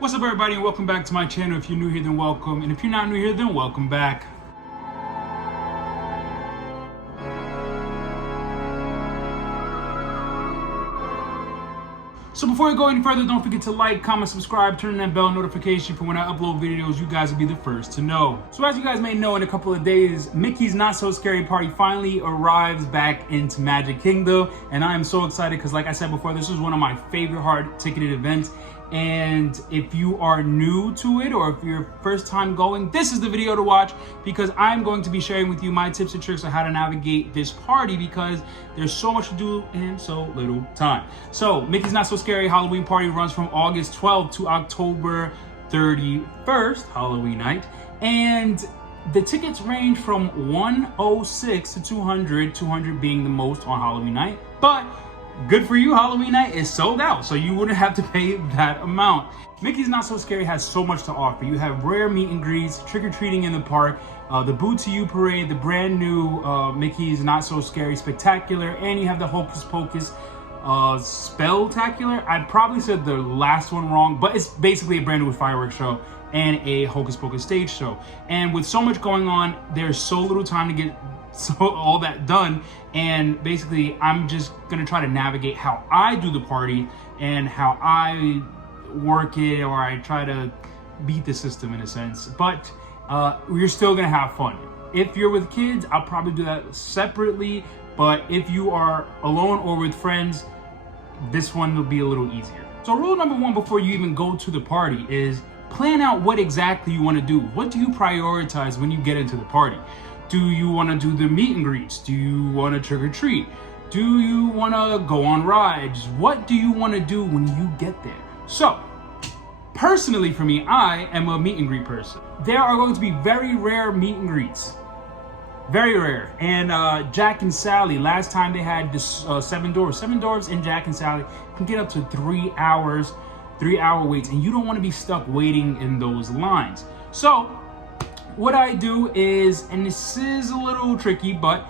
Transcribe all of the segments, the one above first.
What's up, everybody, and welcome back to my channel. If you're new here, then welcome, and if you're not new here, then welcome back. So before we go any further, don't forget to like, comment, subscribe, turn on that bell notification for when I upload videos. You guys will be the first to know. So as you guys may know, in a couple of days, Mickey's Not So Scary Party finally arrives back into Magic Kingdom, and I am so excited because, like I said before, this is one of my favorite hard-ticketed events. And if you are new to it, or if you're first time going, this is the video to watch, because I'm going to be sharing with you my tips and tricks on how to navigate this party, because there's so much to do in so little time. So Mickey's Not So Scary Halloween Party runs from August 12th to October 31st, Halloween night, and the tickets range from $106 to $200, $200 being the most on Halloween night. But good for you, Halloween night is sold out, so you wouldn't have to pay that amount. Mickey's Not So Scary has so much to offer. You have rare meet and greets, trick-or-treating in the park, the Boo to You parade, the brand new Mickey's Not So Scary Spectacular, and you have the Hocus Pocus Spelltacular. I probably said the last one wrong, but it's basically a brand new fireworks show and a Hocus Pocus stage show. And with so much going on, there's so little time to get all that done, and basically I'm just gonna try to navigate how I do the party and how I work it, or I try to beat the system in a sense. But you're still gonna have fun. If you're with kids, I'll probably do that separately, but if you are alone or with friends, this one will be a little easier. So rule number one before you even go to the party is plan out what exactly you want to do. What do you prioritize when you get into the party? Do you want to do the meet and greets? Do you want to trick or treat? Do you want to go on rides? What do you want to do when you get there? So, personally for me, I am a meet and greet person. There are going to be very rare meet and greets. Very rare. And Jack and Sally, last time they had this 7 doors. 7 doors in Jack and Sally can get up to 3 hours, 3-hour waits, and you don't want to be stuck waiting in those lines. So, what I do is, and this is a little tricky, but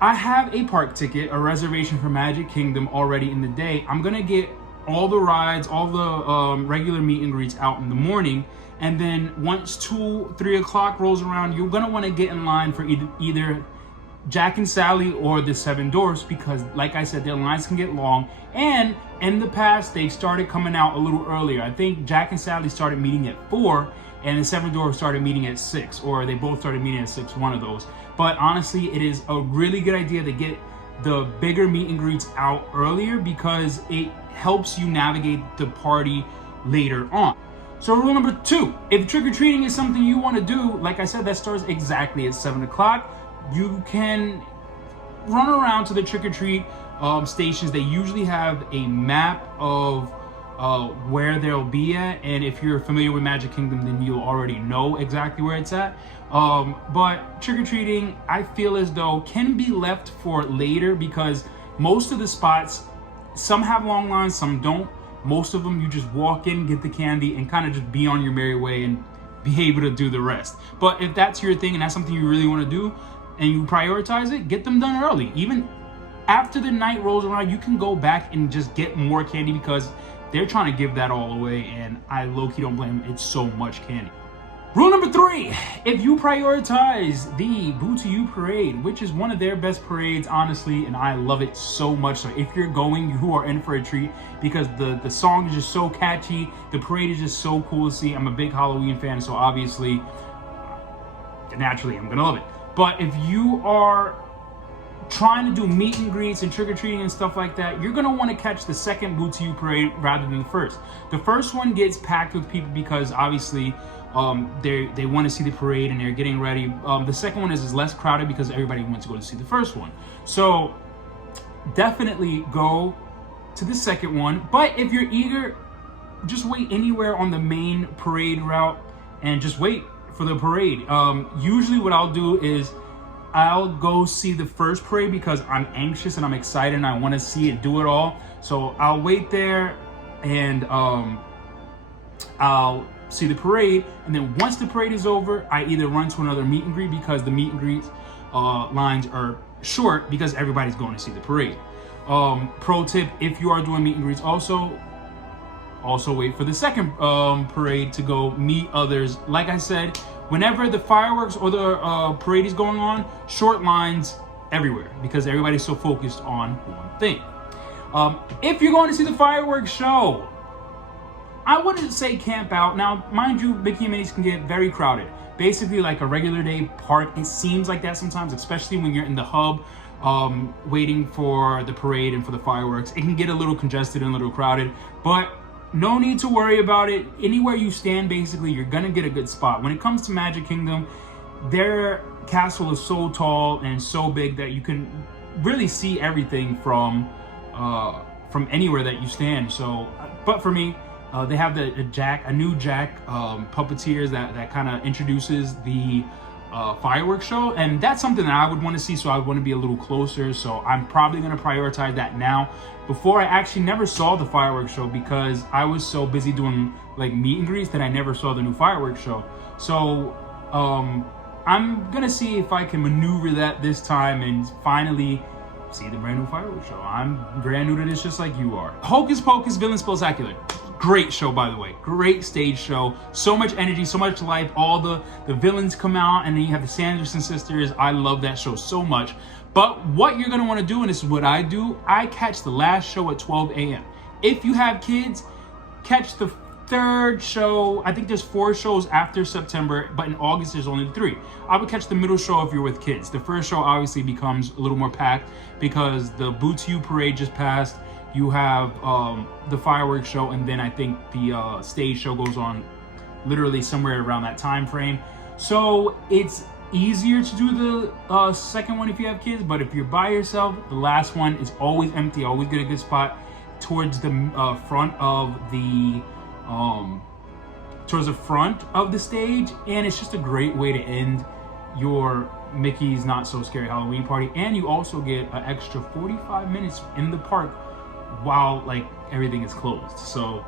I have a park ticket, a reservation for Magic Kingdom already in the day. I'm gonna get all the rides, all the regular meet and greets out in the morning, and then once 2, 3 o'clock rolls around, you're gonna wanna get in line for either Jack and Sally or the 7 doors, because like I said, their lines can get long, and in the past, they've started coming out a little earlier. I think Jack and Sally started meeting at 4, and the 7 doors started meeting at 6, or they both started meeting at 6, one of those. But honestly, it is a really good idea to get the bigger meet and greets out earlier, because it helps you navigate the party later on. So rule number 2, if trick-or-treating is something you want to do, like I said, that starts exactly at 7 o'clock. You can run around to the trick-or-treat stations. They usually have a map of where they'll be at, and if you're familiar with Magic Kingdom, then you'll already know exactly where it's at. But trick-or-treating, I feel as though, can be left for later, because most of the spots, some have long lines, some don't. Most of them, you just walk in, get the candy, and kind of just be on your merry way and be able to do the rest. But if that's your thing and that's something you really want to do and you prioritize it, get them done early. Even after the night rolls around, you can go back and just get more candy, because they're trying to give that all away, and I low-key don't blame them. It's so much candy. Rule number 3, if you prioritize the Boo to You parade, which is one of their best parades, honestly, and I love it so much. So if you're going, you are in for a treat, because the song is just so catchy. The parade is just so cool to see. I'm a big Halloween fan, so obviously, naturally, I'm gonna love it. But if you are trying to do meet and greets and trick-or-treating and stuff like that, you're gonna want to catch the second Boo to You parade rather than the first. The first one gets packed with people because obviously they want to see the parade and they're getting ready. The second one is less crowded because everybody wants to go to see the first one. So definitely go to the second one. But if you're eager, just wait anywhere on the main parade route and just wait for the parade. Usually what I'll do is I'll go see the first parade because I'm anxious and I'm excited and I want to see it, do it all. So I'll wait there and I'll see the parade. And then once the parade is over, I either run to another meet and greet, because the meet and greets lines are short because everybody's going to see the parade. Pro tip, if you are doing meet and greets also, also wait for the second parade to go meet others. Like I said, whenever the fireworks or the parade is going on, short lines everywhere because everybody's so focused on one thing. If you're going to see the fireworks show, I wouldn't say camp out. Now, mind you, Mickey and Minnie's can get very crowded. Basically, like a regular day park, it seems like that sometimes, especially when you're in the hub, waiting for the parade and for the fireworks. It can get a little congested and a little crowded, but no need to worry about it. Anywhere you stand, basically, you're gonna get a good spot. When it comes to Magic Kingdom, their castle is so tall and so big that you can really see everything from anywhere that you stand. So, but for me, they have a new Jack puppeteers that kind of introduces the fireworks show, and that's something that I would want to see. So I would want to be a little closer. So I'm probably going to prioritize that now. Before, I actually never saw the fireworks show because I was so busy doing like meet and greets that I never saw the new fireworks show. So I'm gonna see if I can maneuver that this time and finally see the brand new fireworks show. I'm brand new to this, just like you are. Hocus Pocus Villain Spectacular. Great show, by the way. Great stage show. So much energy, so much life. All the villains come out, and then you have the Sanderson sisters. I love that show so much. But what you're gonna want to do, and this is what I do, I catch the last show at 12 a.m. If you have kids, catch the third show. I think there's 4 shows after September, but in August there's only 3. I would catch the middle show if you're with kids. The first show obviously becomes a little more packed because the Boo to You parade just passed. You have the fireworks show, and then I think the stage show goes on literally somewhere around that time frame. So it's easier to do the second one if you have kids, but if you're by yourself, the last one is always empty. Always get a good spot towards the front of the stage, and it's just a great way to end your Mickey's Not So Scary Halloween party. And you also get an extra 45 minutes in the park while like everything is closed. So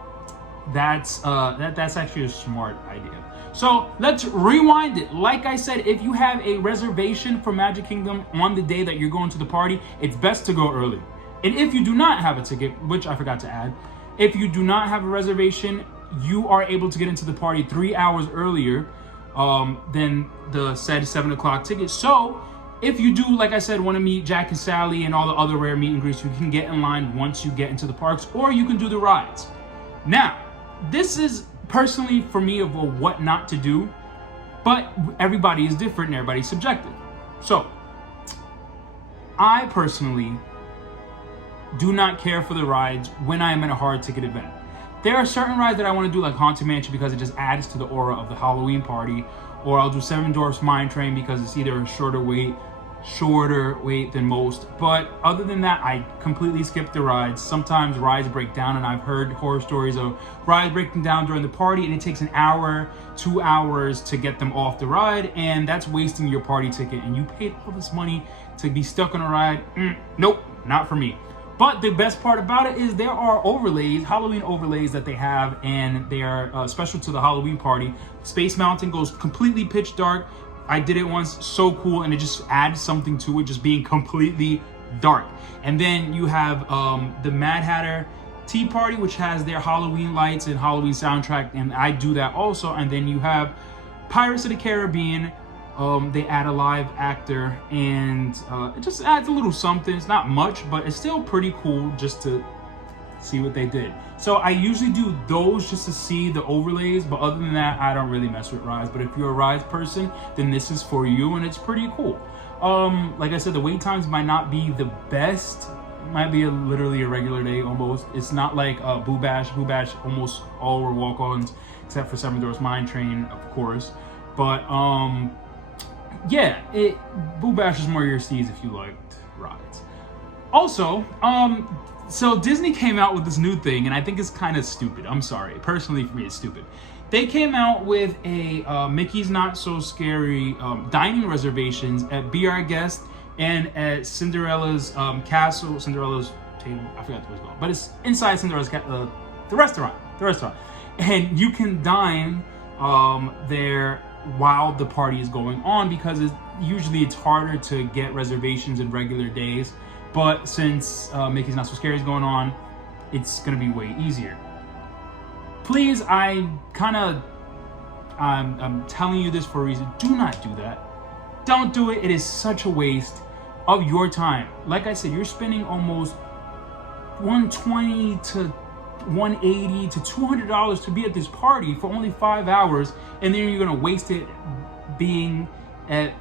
that's actually a smart idea. So let's rewind it. Like I said, if you have a reservation for Magic Kingdom on the day that you're going to the party, it's best to go early. And if you do not have a ticket, which I forgot to add, if you do not have a reservation, you are able to get into the party 3 hours earlier than the said 7 o'clock ticket. So if you do, like I said, want to meet Jack and Sally and all the other rare meet and greets, you can get in line once you get into the parks, or you can do the rides. Now, this is personally for me of what not to do, but everybody is different and everybody's subjective. So I personally do not care for the rides when I am in a hard ticket event. There are certain rides that I want to do, like Haunted Mansion, because it just adds to the aura of the Halloween party, or I'll do Seven Dwarfs Mine Train because it's either a shorter wait than most. But other than that, I completely skip the rides. Sometimes rides break down, and I've heard horror stories of rides breaking down during the party, and it takes an hour, 2 hours to get them off the ride, and that's wasting your party ticket, and you paid all this money to be stuck on a ride. Nope, not for me. But the best part about it is there are overlays, Halloween overlays that they have, and they are special to the Halloween party. Space Mountain goes completely pitch dark. I did it once, so cool, and it just adds something to it, just being completely dark. And then you have the Mad Hatter Tea Party, which has their Halloween lights and Halloween soundtrack, and I do that also. And then you have Pirates of the Caribbean. They add a live actor, and it just adds a little something. It's not much, but it's still pretty cool just to see what they did. So I usually do those just to see the overlays, but other than that, I don't really mess with rides. But if you're a rides person, then this is for you, and it's pretty cool. Like I said, the wait times might not be the best. Might be literally a regular day almost. It's not like Boo Bash. Boo Bash almost all were walk-ons, except for Seven Dwarfs Mine Train, of course. But yeah, Boo Bash is more your steez if you liked rides. Also, so Disney came out with this new thing, and I think it's kind of stupid. I'm sorry. Personally, for me, it's stupid. They came out with a Mickey's Not So Scary dining reservations at Be Our Guest and at Cinderella's castle, Cinderella's table. I forgot what it's called, but it's inside Cinderella's the restaurant. And you can dine there while the party is going on, because usually it's harder to get reservations in regular days. But since Mickey's Not So Scary is going on, it's gonna be way easier. please, I'm telling you this for a reason. Do not do that. Don't do it. It is such a waste of your time. Like I said, you're spending almost $120 to $180 to $200 to be at this party for only 5 hours, and then you're gonna waste it being at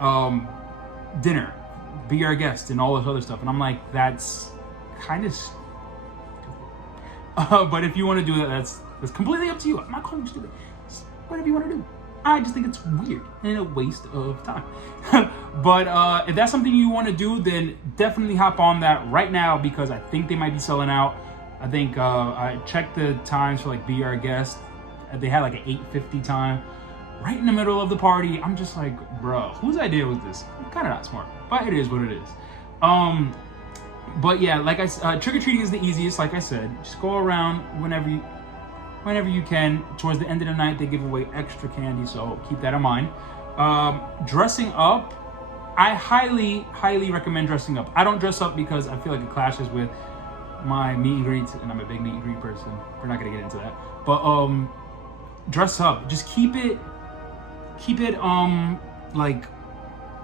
dinner, be our guest, and all this other stuff. And I'm like, that's kind of stupid. But if you want to do that, that's completely up to you. I'm not calling you stupid. It's whatever you want to do. I just think it's weird and a waste of time. But if that's something you want to do, then definitely hop on that right now, because I think they might be selling out. I think I checked the times for like Be Our Guest. They had like an 8:50 time right in the middle of the party. I'm just like, bro, whose idea was this? Kind of not smart, but it is what it is. But yeah, like I said, trick-or-treating is the easiest. Like I said, just go around whenever you can. Towards the end of the night, they give away extra candy, so keep that in mind. Dressing up, I highly recommend dressing up. I don't dress up because I feel like it clashes with my meet and greets, and I'm a big meet and greet person. We're not gonna get into that, but dress up. Just keep it like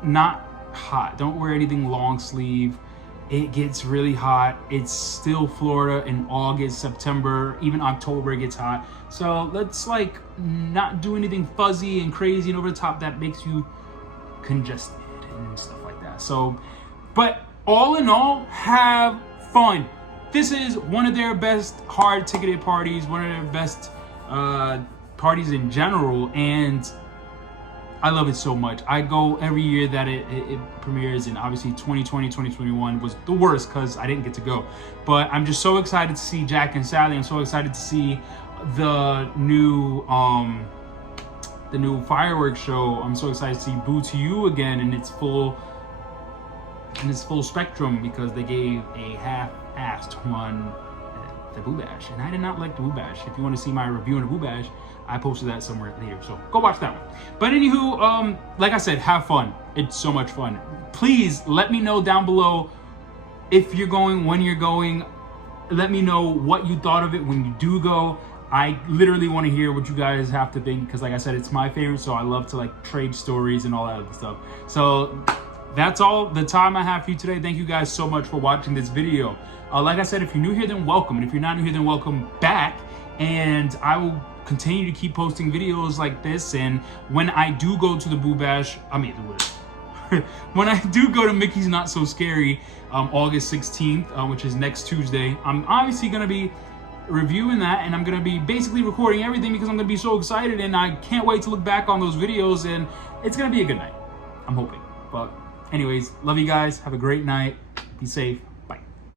not hot. Don't wear anything long sleeve. It gets really hot. It's still Florida in August, September, even October it gets hot. So let's like not do anything fuzzy and crazy and over the top that makes you congested and stuff like that. So, but all in all, have fun. This is one of their best hard ticketed parties, one of their best parties in general, and I love it so much. I go every year that it premieres, and obviously 2020, 2021 was the worst because I didn't get to go. But I'm just so excited to see Jack and Sally. I'm so excited to see the new fireworks show. I'm so excited to see Boo to You again in its full spectrum, because they gave a half-assed one at the Boo Bash, and I did not like the Boo Bash. If you want to see my review on the Boo Bash, I posted that somewhere here, so go watch that one. But anywho, like I said, have fun. It's so much fun. Please let me know down below if you're going, when you're going. Let me know what you thought of it when you do go. I literally want to hear what you guys have to think, because like I said, it's my favorite, so I love to like trade stories and all that other stuff. So that's all the time I have for you today. Thank you guys so much for watching this video. Like I said, if you're new here, then welcome. And if you're not new here, then welcome back. And I will continue to keep posting videos like this. And when I do go to the Boo Bash, when I do go to Mickey's Not So Scary, August 16th, which is next Tuesday, I'm obviously going to be reviewing that, and I'm going to be basically recording everything because I'm going to be so excited, and I can't wait to look back on those videos, and it's going to be a good night. I'm hoping. But anyways, love you guys. Have a great night. Be safe.